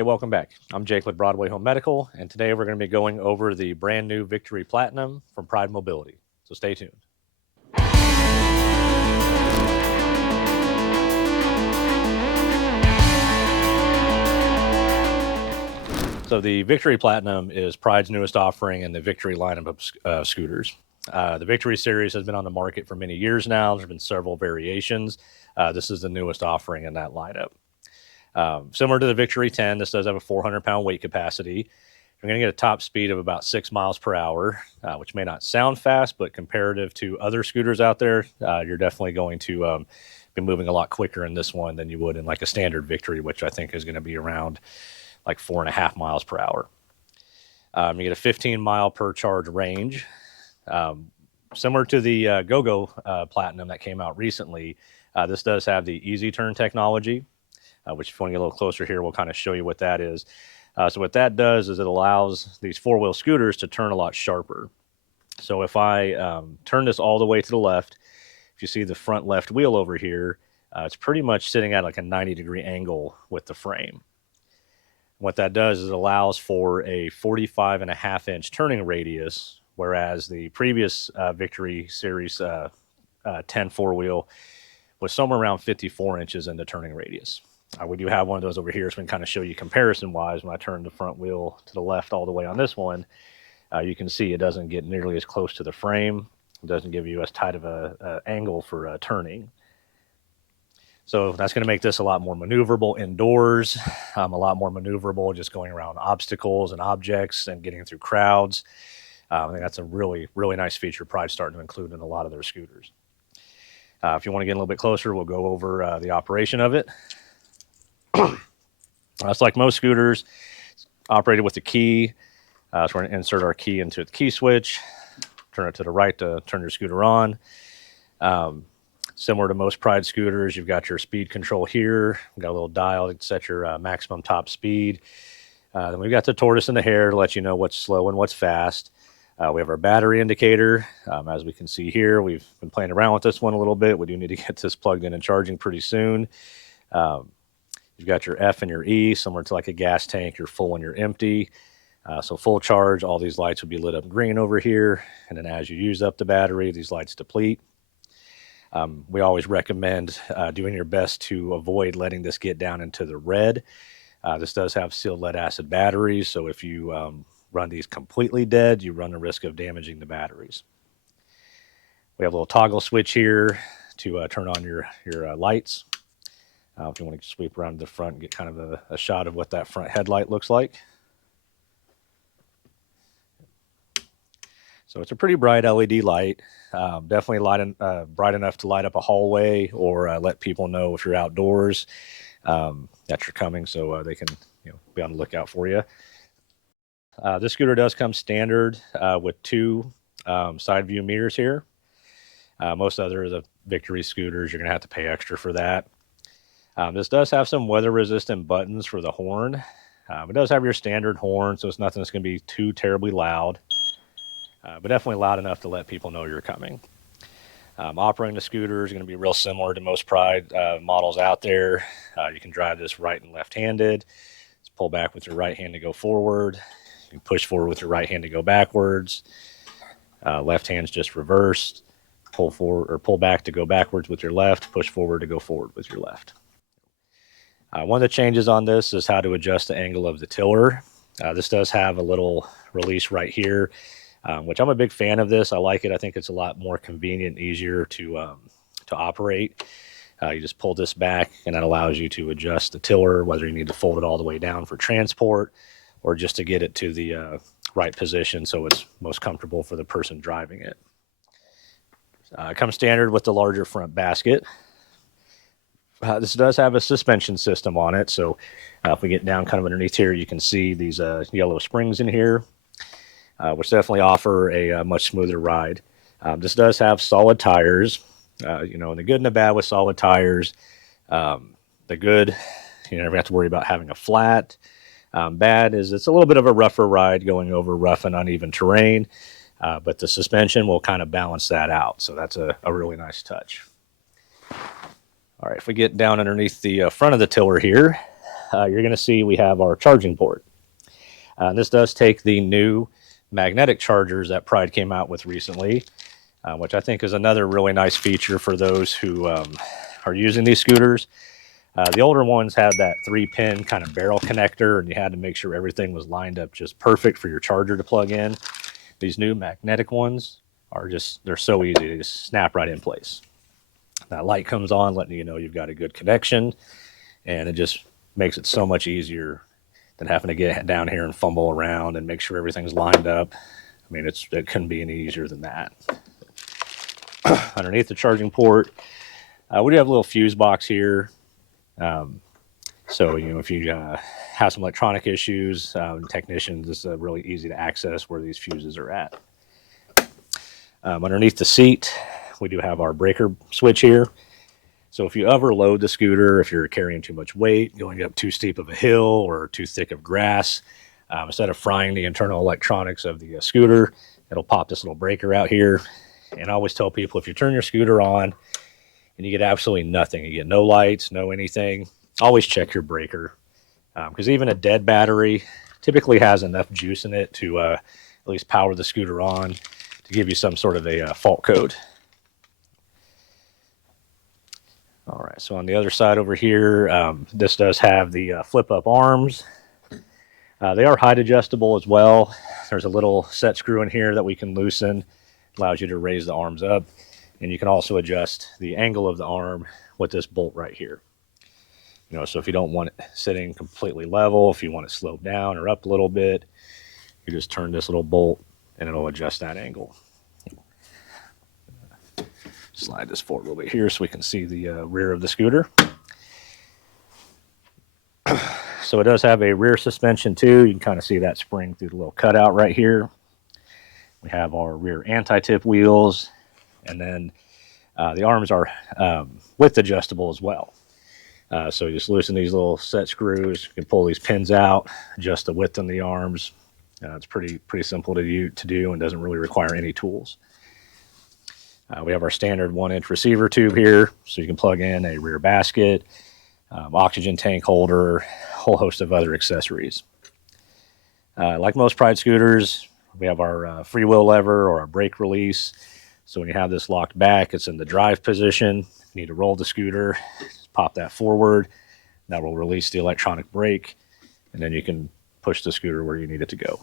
Hey, welcome back. I'm Jake with Broadway Home Medical, and today we're going to be going over the brand new Victory Platinum from Pride Mobility. So stay tuned. So the Victory Platinum is Pride's newest offering in the Victory lineup of scooters. The Victory series has been on the market for many years now. There's been several variations. This is the newest offering in that lineup. Similar to the Victory 10, this does have a 400-pound weight capacity. You're going to get a top speed of about 6 miles per hour, which may not sound fast, but comparative to other scooters out there, you're definitely going to be moving a lot quicker in this one than you would in like a standard Victory, which I think is going to be around like 4.5 miles per hour. You get a 15 mile per charge range. Similar to the Go-Go Platinum that came out recently, this does have the easy turn technology, which if you want to get a little closer here, we'll kind of show you what that is. So what that does is it allows these four-wheel scooters to turn a lot sharper. So if I turn this all the way to the left, if you see the front left wheel over here, it's pretty much sitting at like a 90-degree angle with the frame. What that does is it allows for a 45.5-inch turning radius, whereas the previous Victory Series 10 four-wheel was somewhere around 54 inches in the turning radius. We do have one of those over here, so we can kind of show you comparison-wise. When I turn the front wheel to the left all the way on this one, you can see it doesn't get nearly as close to the frame. It doesn't give you as tight of a angle for turning. So that's going to make this a lot more maneuverable indoors, a lot more maneuverable just going around obstacles and objects and getting through crowds. I think that's a really, really nice feature Pride's starting to include in a lot of their scooters. If you want to get a little bit closer, we'll go over the operation of it. It's like most scooters, it's operated with a key. So we're going to insert our key into the key switch, turn it to the right to turn your scooter on. Similar to most Pride scooters, you've got your speed control here. We've got a little dial to set your maximum top speed. Then we've got the tortoise and the hare to let you know what's slow and what's fast. We have our battery indicator. As we can see here, we've been playing around with this one a little bit. We do need to get this plugged in and charging pretty soon. You've got your F and your E, similar to like a gas tank. You're full and you're empty. So full charge, all these lights will be lit up green over here. And then as you use up the battery, these lights deplete. We always recommend doing your best to avoid letting this get down into the red. This does have sealed lead acid batteries, so if you run these completely dead, you run the risk of damaging the batteries. We have a little toggle switch here to turn on your lights. If you want to sweep around to the front and get kind of a shot of what that front headlight looks like. So it's a pretty bright LED light, definitely bright enough to light up a hallway or let people know if you're outdoors that you're coming, so they can be on the lookout for you. This scooter does come standard with two side view mirrors here. Most other of the Victory scooters, you're going to have to pay extra for that. This does have some weather resistant buttons for the horn. It does have your standard horn, so it's nothing that's going to be too terribly loud. But definitely loud enough to let people know you're coming. Operating the scooter is going to be real similar to most Pride models out there. You can drive this right and left-handed. Just pull back with your right hand to go forward. You can push forward with your right hand to go backwards. Left hand's just reversed. Pull forward or pull back to go backwards with your left. Push forward to go forward with your left. One of the changes on this is how to adjust the angle of the tiller. This does have a little release right here. Which I'm a big fan of this. I like it. I think it's a lot more convenient and easier to operate. You just pull this back, and that allows you to adjust the tiller, whether you need to fold it all the way down for transport or just to get it to the right position so it's most comfortable for the person driving it. It comes standard with the larger front basket. This does have a suspension system on it, so if we get down kind of underneath here, you can see these yellow springs in here. Which definitely offer a much smoother ride. This does have solid tires, and the good and the bad with solid tires. The good, you never have to worry about having a flat. Bad is it's a little bit of a rougher ride going over rough and uneven terrain, but the suspension will kind of balance that out. So that's a really nice touch. All right, if we get down underneath the front of the tiller here, you're going to see we have our charging port. This does take the new magnetic chargers that Pride came out with recently, which I think is another really nice feature for those who are using these scooters. The older ones had that 3-pin kind of barrel connector, and you had to make sure everything was lined up just perfect for your charger to plug in. These new magnetic ones they're so easy. They just snap right in place. That light comes on, letting you know you've got a good connection, and it just makes it so much easier than having to get down here and fumble around and make sure everything's lined up. I mean, it couldn't be any easier than that. Underneath the charging port, we do have a little fuse box here. So, if you have some electronic issues, technicians, it's really easy to access where these fuses are at. Underneath the seat, we do have our breaker switch here. So if you overload the scooter, if you're carrying too much weight, going up too steep of a hill or too thick of grass, instead of frying the internal electronics of the scooter, it'll pop this little breaker out here. And I always tell people, if you turn your scooter on and you get absolutely nothing, you get no lights, no anything, always check your breaker. Because even a dead battery typically has enough juice in it to at least power the scooter on to give you some sort of a fault code. All right, so on the other side over here, this does have the flip-up arms. They are height adjustable as well. There's a little set screw in here that we can loosen. Allows you to raise the arms up. And you can also adjust the angle of the arm with this bolt right here. So if you don't want it sitting completely level, if you want it sloped down or up a little bit, you just turn this little bolt and it'll adjust that angle. Slide this forward a little bit here so we can see the rear of the scooter. So it does have a rear suspension too. You can kind of see that spring through the little cutout right here. We have our rear anti-tip wheels, and then the arms are width adjustable as well. So you just loosen these little set screws. You can pull these pins out, adjust the width on the arms. It's pretty simple to do and doesn't really require any tools. We have our standard 1-inch receiver tube here, so you can plug in a rear basket, oxygen tank holder, a whole host of other accessories. Like most Pride scooters, we have our freewheel lever or our brake release. So when you have this locked back, it's in the drive position. If you need to roll the scooter, just pop that forward. That will release the electronic brake, and then you can push the scooter where you need it to go.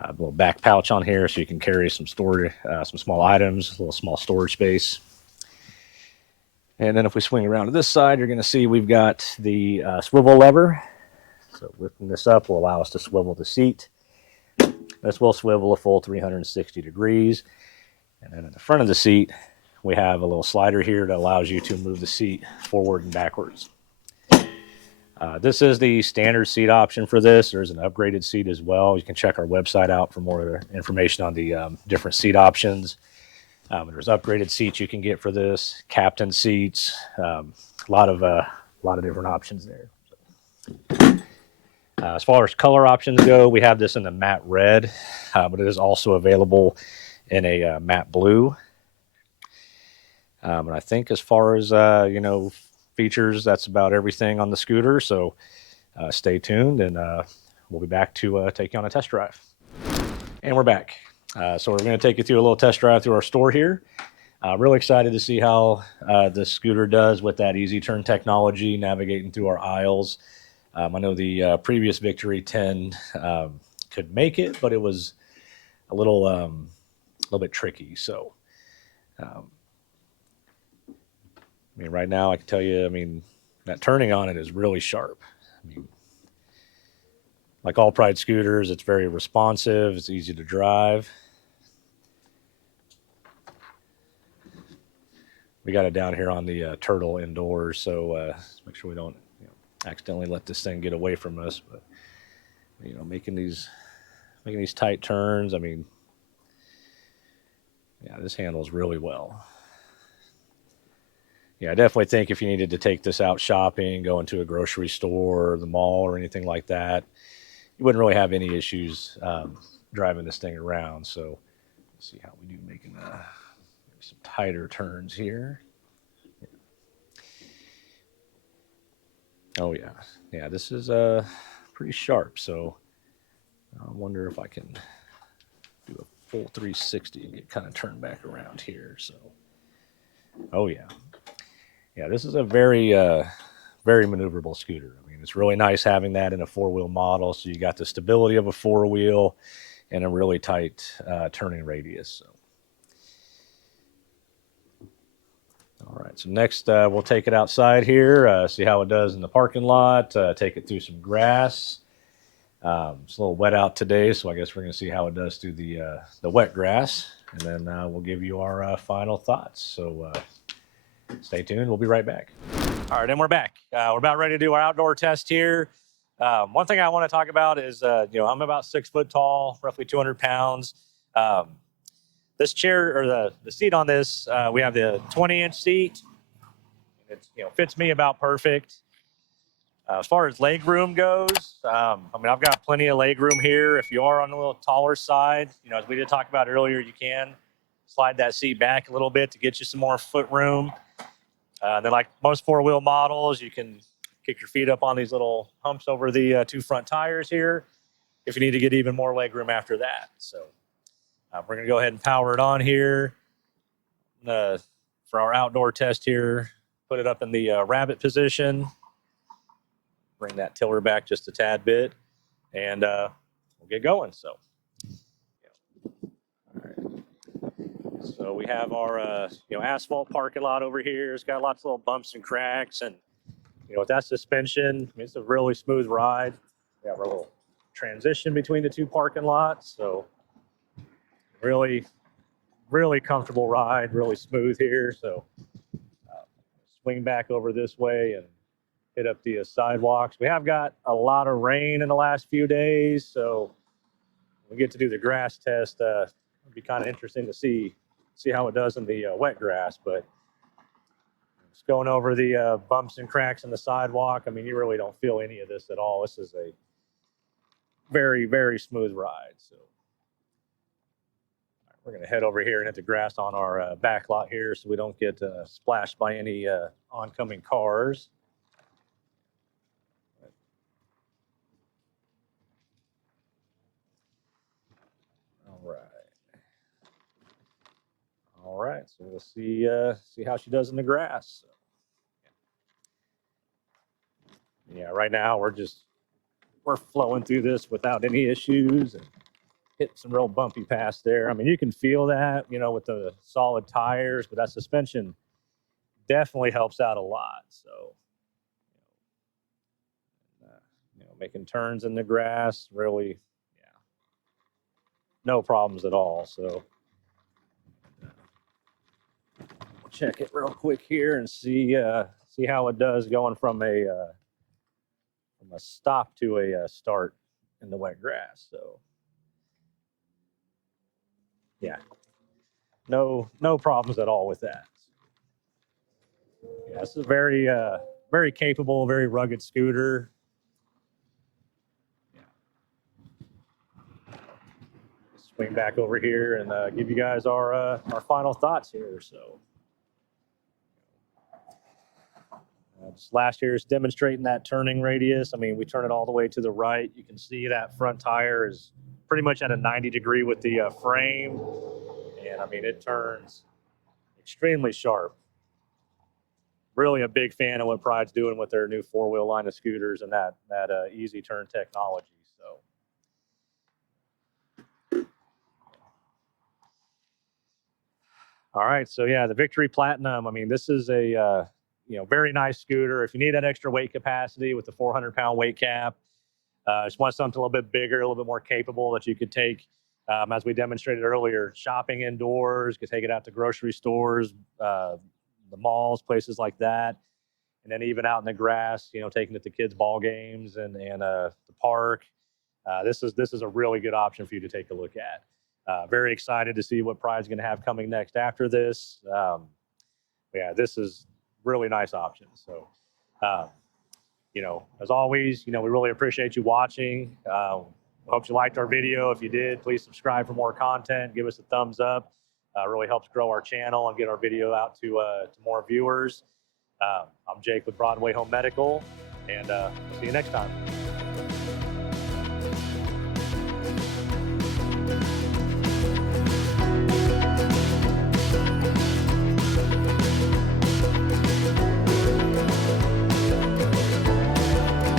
A little back pouch on here so you can carry some small items, a little small storage space. And then if we swing around to this side, you're going to see we've got the swivel lever. So lifting this up will allow us to swivel the seat. This will swivel a full 360 degrees. And then at the front of the seat, we have a little slider here that allows you to move the seat forward and backwards. This is the standard seat option for this. There's an upgraded seat as well. You can check our website out for more information on the different seat options. There's upgraded seats you can get for this, captain seats, a lot of different options there. As far as color options go, we have this in the matte red, but it is also available in a matte blue. And I think as far as features, that's about everything on the scooter. So stay tuned, and we'll be back to take you on a test drive. And we're back. So we're going to take you through a little test drive through our store here. Really excited to see how the scooter does with that easy turn technology, navigating through our aisles. I know the previous Victory 10 could make it, but it was a little bit tricky. So, right now I can tell you, that turning on it is really sharp. Like all Pride scooters, it's very responsive. It's easy to drive. We got it down here on the turtle indoors, so make sure we don't accidentally let this thing get away from us. But making these tight turns, this handles really well. I definitely think if you needed to take this out shopping, go into a grocery store, or the mall, or anything like that, you wouldn't really have any issues driving this thing around. So let's see how we do making some tighter turns here. Oh yeah, yeah. This is pretty sharp. So I wonder if I can do a full 360 and get kind of turned back around here. So, oh yeah, yeah. This is a very maneuverable scooter. I mean, it's really nice having that in a four-wheel model. So you got the stability of a four-wheel and a really tight turning radius. So. All right, so next we'll take it outside here, see how it does in the parking lot, take it through some grass. It's a little wet out today, so I guess we're going to see how it does through the wet grass, and then we'll give you our final thoughts. So stay tuned. We'll be right back. All right, and we're back. We're about ready to do our outdoor test here. One thing I want to talk about is, I'm about 6 foot tall, roughly 200 pounds. This chair or the seat on this, we have the 20-inch seat. It fits me about perfect. As far as leg room goes, I mean, I've got plenty of leg room here. If you are on the little taller side, as we did talk about earlier, you can slide that seat back a little bit to get you some more foot room. Then, like most four-wheel models, you can kick your feet up on these little humps over the 2 front tires here if you need to get even more leg room after that. So we're going to go ahead and power it on here for our outdoor test here. Put it up in the rabbit position. Bring that tiller back just a tad bit, and we'll get going. So, all right. So we have our asphalt parking lot over here. It's got lots of little bumps and cracks, and with that suspension, I mean, it's a really smooth ride. We have a little transition between the 2 parking lots, so really, really comfortable ride, really smooth here. So swing back over this way and hit up the sidewalks. We have got a lot of rain in the last few days, so we get to do the grass test. It'll be kind of interesting to see how it does in the wet grass. But just going over the bumps and cracks in the sidewalk, I mean, you really don't feel any of this at all. This is a very, very smooth ride. So we're going to head over here and hit the grass on our back lot here so we don't get splashed by any oncoming cars. All right, so we'll see how she does in the grass. Yeah, right now we're flowing through this without any issues and hitting some real bumpy paths there. I mean, you can feel that, with the solid tires, but that suspension definitely helps out a lot. So, making turns in the grass, really, yeah, no problems at all. So. Check it real quick here and see how it does going from a stop to a start in the wet grass. So yeah, no problems at all with that. Yeah, this is a very capable, very rugged scooter. Yeah. Swing back over here and give you guys our final thoughts here. So. Just last year's demonstrating that turning radius. I mean, we turn it all the way to the right. You can see that front tire is pretty much at a 90-degree with the frame. And I mean, it turns extremely sharp. Really a big fan of what Pride's doing with their new 4-wheel line of scooters and that easy turn technology. So. All right, so yeah, the Victory Platinum. I mean, this is a very nice scooter. If you need that extra weight capacity with the 400-pound weight cap, just want something a little bit bigger, a little bit more capable that you could take, as we demonstrated earlier, shopping indoors. You could take it out to grocery stores, the malls, places like that, and then even out in the grass. Taking it to kids' ball games and the park. This is a really good option for you to take a look at. Very excited to see what Pride's going to have coming next after this. Yeah, this is really nice option. So, as always, we really appreciate you watching. Hope you liked our video. If you did, please subscribe for more content. Give us a thumbs up. Really helps grow our channel and get our video out to more viewers. I'm Jake with Broadway Home Medical. And see you next time.